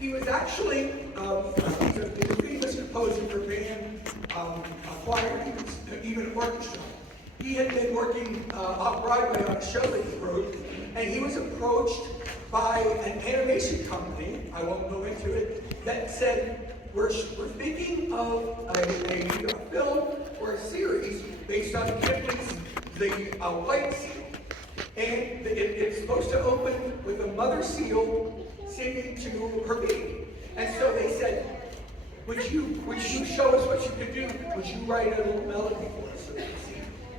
He was actually, he's a famous composer for band, choir, even orchestra. He had been working off Broadway on a show that he wrote, and he was approached by an animation company, I won't go into it, that said, we're thinking of a film or a series based on Kipling's The White Seal. And it's supposed to open with a mother seal singing to her baby. And so they said, would you show us what you could do? Would you write a little melody for us?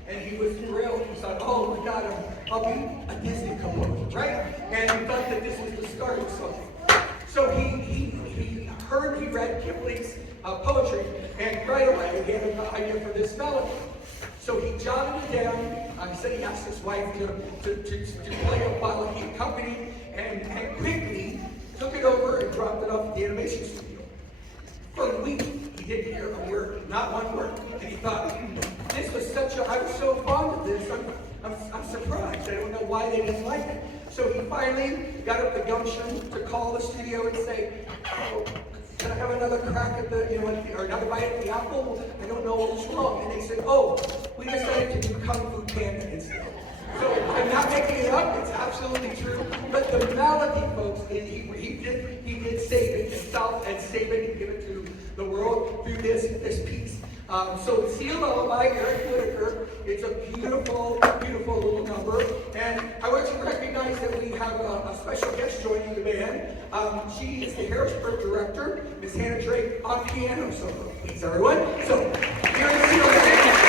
And he was thrilled. He thought, oh my God, I'll be a Disney composer, right? And he thought that this was the start of something. So he read Kipling's poetry, and right away he had an idea for this melody. So he jotted it down. He said he asked his wife to play it while he accompanied, and quickly took it over and dropped it off at the animation studio. For a week, he didn't hear a word, not one word. And he thought, this was I was so fond of this, I'm surprised. I don't know why they didn't like it. So he finally got up the gumption to call the studio and say, oh, can I have another crack at or another bite at the apple? I don't know what's wrong. And they said, oh, we decided to do Kung Fu Panda instead. So I'm not making it up, it's absolutely true. But the melody, folks, he did save it himself and save it and give it to the world through this piece. So Seal Lullaby, Eric Whitacre, it's a beautiful, beautiful little number. And I want to recognize that we have a special guest joining the band. She is the Harrisburg director, Miss Hannah Drake, on piano. So please, everyone. So here is Seal Lullaby.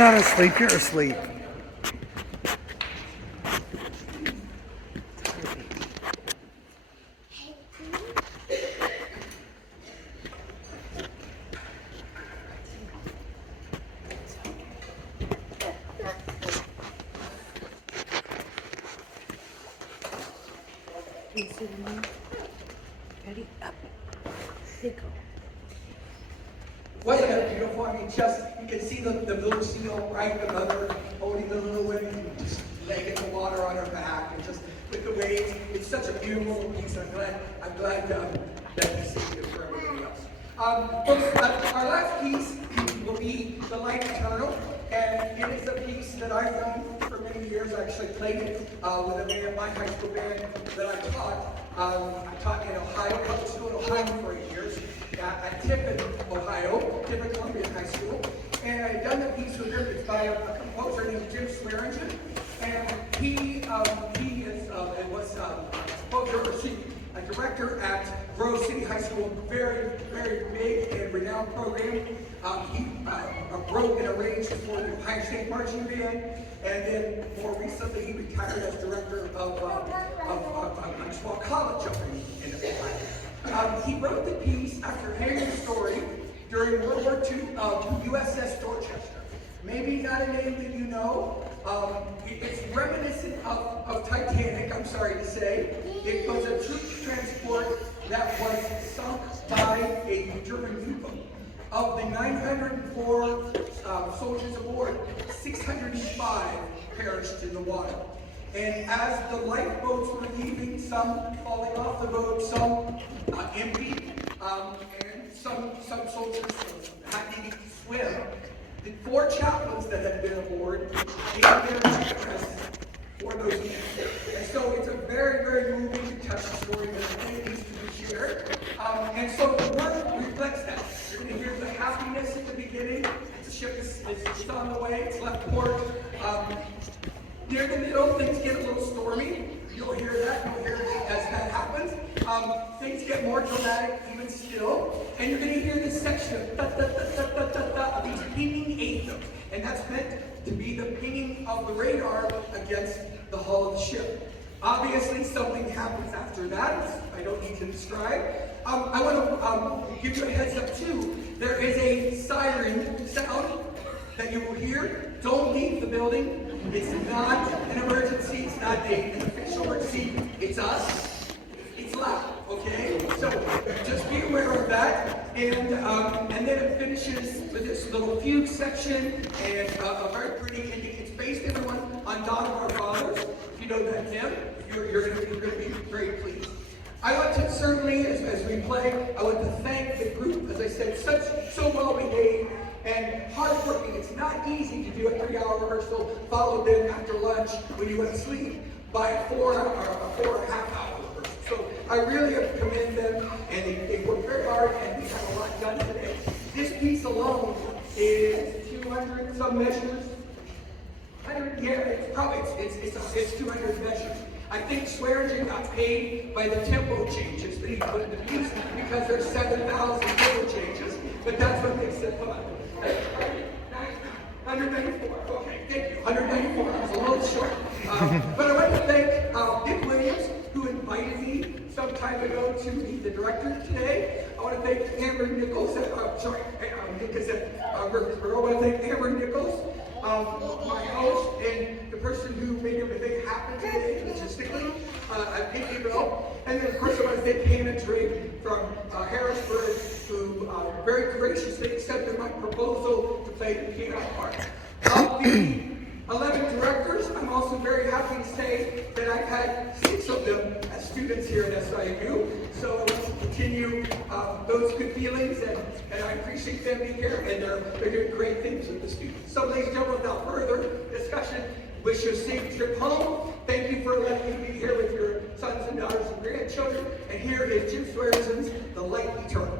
not asleep, you're asleep. Ready? Up. There you go. Wasn't it beautiful? I mean, just, you can see the little seal, right? The mother holding the little one and just laying the water on her back and just with the waves. It's such a beautiful piece. I'm glad that we saved it for everybody else. Folks, our last piece will be The Light Eternal, and it is a piece that I've known for many years. I actually played it with a band, my high school band that I taught. I taught in Ohio, public school in Ohio for 8 years, at Tiffin, Ohio, Tiffin Columbia High School. And I had done the piece with him. It's by a composer named Jim Swearingen. And he was a director at Grove City High School, very, very big and renowned program. He wrote and arranged for the Ohio State Marching Band, and then more recently he retired as director of small college up in Ohio. He wrote the piece after hearing the story during World War II of USS Dorchester. Maybe not a name that you know. It's reminiscent of Titanic, I'm sorry to say. It was a troop transport that was sunk by a German U-boat. Of the 904 soldiers aboard, 605 perished in the water. And as the lifeboats were leaving, some falling off the boat, some empty, and some soldiers needing to swim, the 4 chaplains that had been aboard gave their prayers for those men. And so it's a very, very moving and touching story that I think needs to be shared. And so the word reflects that. You're going to hear the happiness at the beginning. The ship is on the way. It's left port. Near the middle, things get a little stormy. You'll hear that. You'll hear it as that happens. Things get more dramatic even still. And you're going to hear this section of of these pinging anthems. And that's meant to be the pinging of the radar against the hull of the ship. Obviously, something happens after that. I don't need to describe. I want to give you a heads up too. There is a siren sound that you will hear. Don't leave the building. It's not an emergency. It's not an official emergency. It's us. It's loud, okay? So just be aware of that. And then it finishes with this little fugue section and a very pretty ending. It's based, everyone, on Dawn of Our Fathers. If you know that hymn, you're going to be very pleased. I want to certainly, as we play, I want to thank the group, as I said, so well behaved and hardworking. It's not easy to do a 3-hour rehearsal, followed then after lunch when you went to sleep by a 4.5 hour rehearsal. So I really commend them, and they worked very hard, and we have a lot done today. This piece alone is 200 some measures. 100, yeah, it's 200 measures. I think Swearingen got paid by the tempo changes that he put in the piece because there's 7,000 tempo changes, but that's what they said. Come on. 194. Okay, thank you. 194. I was a little short. But I want to thank Dick Williams, who invited me some time ago to be the director today. I want to thank Amber Nichols. Nick is at Murfreesboro. I want to thank Amber Nichols, my host, and the person who made everything happen today, logistically, at Pinkyville. And then, of course, I want to thank Hannah Drake from Harrisburg, who very graciously accepted my proposal to play the piano part. Of the 11 directors, I'm also very happy to say that I've had 6 of them as students here at SIU. So I want to continue those good feelings, and I appreciate them being here, and they're doing great things with the students. So ladies and gentlemen, without further discussion, wish you a safe trip home. Thank you for letting me be here with your sons and daughters and grandchildren. And here is Jim Swearingen's The Light Eternal.